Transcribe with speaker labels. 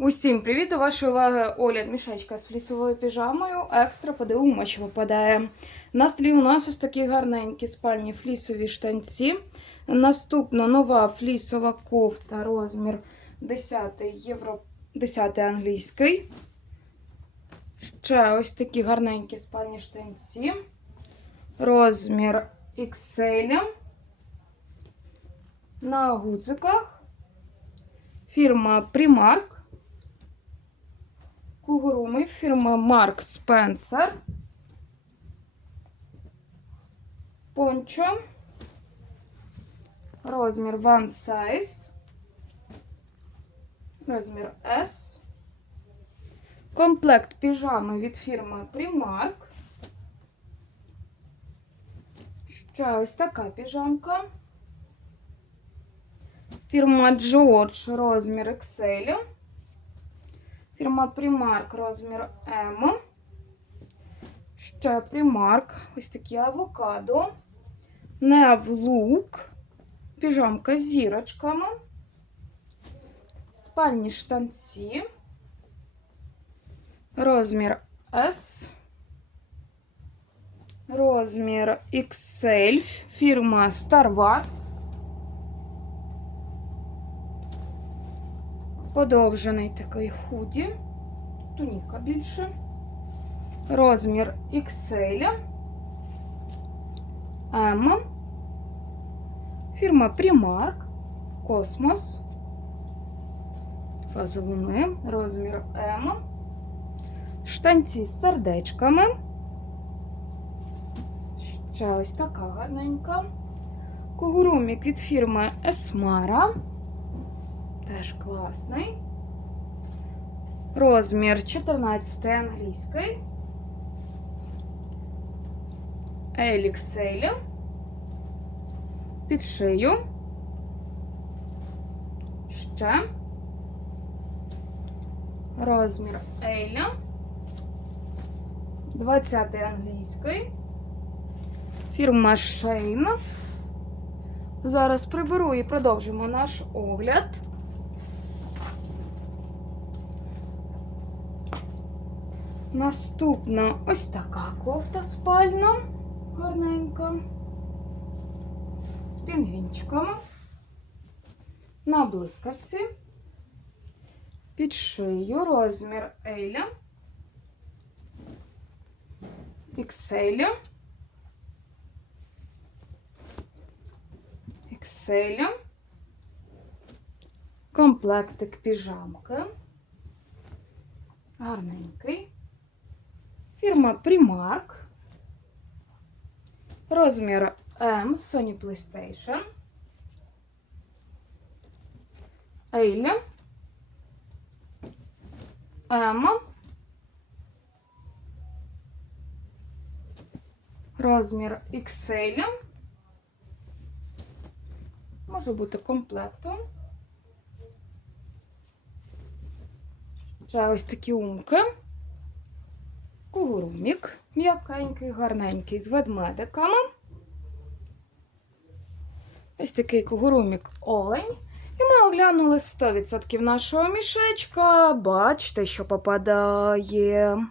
Speaker 1: Усім привіт! До вашої уваги огляд мішечка з флісовою піжамою. Екстра подивимо, що випадає. На столі у нас ось такі гарненькі спальні флісові штанці. Наступна нова флісова кофта, розмір 10 євро, 10 англійський. Ще ось такі гарненькі спальні штанці. Розмір XL. На гудзиках. Фірма Primark. Кугуруми, фірма Марк Спенсер. Пончо. Розмір One Size. Розмір S. Комплект піжами від фірми Primark. Ще ось така піжамка. Фірма George, розмір XL. Фірма Primark розмір М. Ще Primark. Ось такі авокадо. Нев лук. Піжамка з зірочками. Спальні штанці. Розмір S. Розмір XL. Фірма Star Wars. Подовжений такий худі. Туніка більше. Розмір XL. М. Фірма Primark. Космос. Фаза луни. Розмір М. Штанці з сердечками. Ще ось така гарненька. Кугурумік від фірми Esmara. Теж класний. Розмір 14 англійський. Елікселі. Під шию. Ще. Розмір Еля. 20 англійський. Фірма Шейн. Зараз приберу і продовжимо наш огляд. Наступна ось така кофта спальна, гарненька. З пінгвінчиками. На блискавці. Під шию розмір Еля. Ікселя. Ікселя. Комплектик піжамки. Гарненький. Фірма Primark. Розмір М Sony PlayStation. Еля. М. Розмір XL. Може бути комплектом. Ось такі умки. Кугурумік. М'якенький, гарненький, з ведмедиками. Ось такий кугурумік олень. І ми оглянули 100% нашого мішечка. Бачите, що попадає.